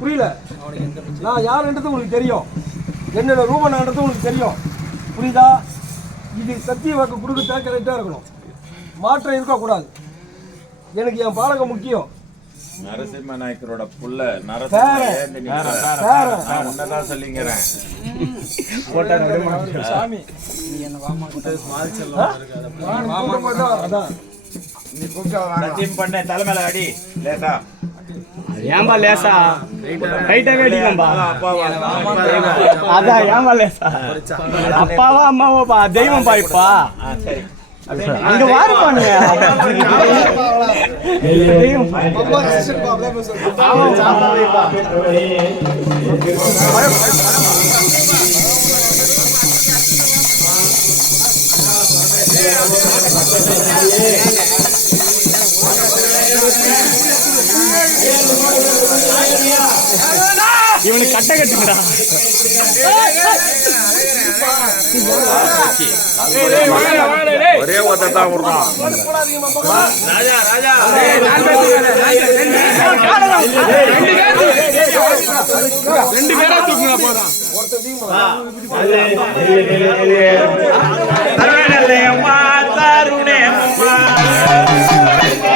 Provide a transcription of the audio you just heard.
புரியல? நான் யாருன்றது உங்களுக்கு தெரியும், என்னோட ரூபனான்றது உங்களுக்கு தெரியும், புரியுதா? இது சத்திய வாக்கு கொடுக்கத்தா கரெக்டாக இருக்கணும், மாற்றம் இருக்கக்கூடாது. எனக்கு என் பாலகம் முக்கியம். நரசிம்ம நாயக்கரோட புள்ள நரசிம்மதான் சொல்லிங்கிறேன். சத்தியம் பண்ண தலைமையில அடி லேசா. ஏன்பா லேசா ரைட்டாவே அடிக்கம்பா. அதான் ஏன்பா லேசா? அப்பாவா அம்மாவாப்பா தெய்வம் பாய்ப்பா. சரி அங்க வாருப்பா நீ. இவனுக்கு கட்ட கட்டுங்கடா. ஒரே ஒருத்தான் விடுறான். ராஜா ராஜா ரெண்டு பேரா தூக்குங்க போறான்.